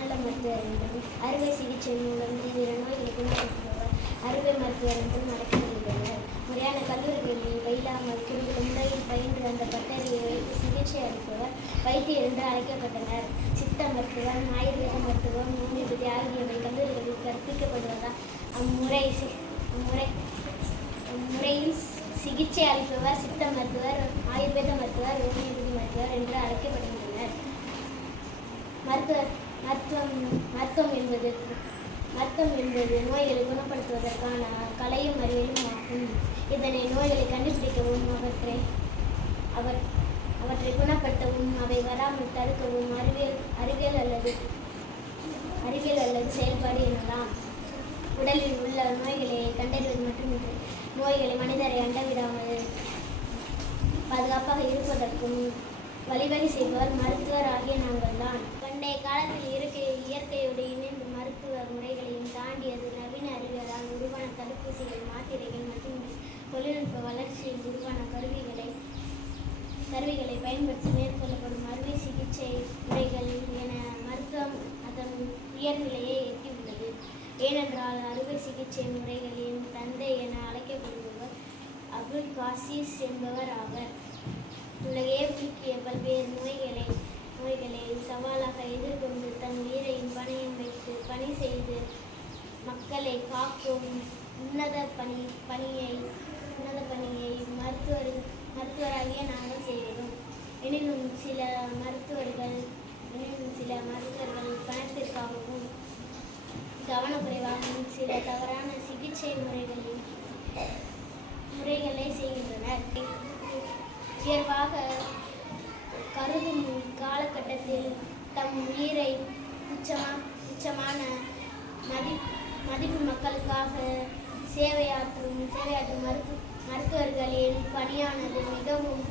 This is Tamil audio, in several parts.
மனநல மருத்துவர் என்றும் அறுவை சிகிச்சை மூலம் தீவிர நோய்களை குணப்படுத்துபவர் அறுவை மருத்துவர் என்றும் அழைக்கப்படுகின்றனர். முறையான கல்லூரிகளில் பயிலாமல் குறுகிய முறையில் பயின்று அந்த பட்டறையை வைத்து சிகிச்சை அளிப்பவர் வைத்தியர் என்று அழைக்கப்பட்டனர். சித்த மருத்துவம், ஆயுர்வேத மருத்துவம், ஹோமியோபதி ஆகியவை கல்லூரிகளில் கற்பிக்கப்படுவதால் அம்முறையில் சிகிச்சை அளிப்பவர் சித்த மருத்துவர், ஆயுர்வேத மருத்துவர், ஹோமியோபதி மருத்துவர் என்று அழைக்கப்படுகின்றனர். மருத்துவம் என்பது நோய்களை குணப்படுத்துவதற்கான கலையும் அறிவியலும் ஆகும். இதனை நோய்களை கண்டுபிடிக்கவும் அவற்றை குணப்படுத்தவும் அவை வராமல் தடுக்கவும் அறிவியல் அல்லது செயல்பாடு எனலாம். உடலில் உள்ள நோய்களை கண்டறிவது மட்டுமின்றி நோய்களை மனிதரை அண்டவிடாமல் பாதுகாப்பாக இருப்பதற்கும் வழிவகை செய்பவர் மருத்துவர் ஆகிய நாங்கள் தான். பண்டைய காலத்தில் இயற்கையோடு இணைந்து மருத்துவ முறைகளையும் தாண்டியது நவீன அறிவியலால் உருவான தடுப்பூசிகள், மாத்திரைகள் மற்றும் தொழில்நுட்ப வளர்ச்சியில் உருவான கருவிகளை பயன்படுத்தி மேற்கொள்ளப்படும் அறுவை சிகிச்சை முறைகள் என மருத்துவம் அதன் உயர்நிலையை எட்டியுள்ளது. ஏனென்றால் அறுவை சிகிச்சை முறைகளின் தந்தை என அழைக்கப்படுபவர் அபுல் காசிஸ் என்பவர் ஆவர். உலகையே உலுக்கிய பல்வேறு நோய்களை சவாலாக எதிர்கொண்டு தன் உயிரையும் பணையம் வைத்து பணி செய்து மக்களை காக்கும் உன்னத பணியை மருத்துவராகிய நாங்கள் செய்கிறோம். எனினும் சில மருத்துவர்கள் பணத்திற்காகவும் கவனக்குறைவாகவும் சில தவறான சிகிச்சை முறைகளை செய்கின்றனர். உயர்வாக கருதும் காலகட்டத்தில் தம் உயிரை துச்சமான மதிப்பு மக்களுக்காக சேவையாற்றும் மருத்துவர்களின் பணியானது மிகவும்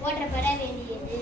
போற்றப்பட வேண்டியது.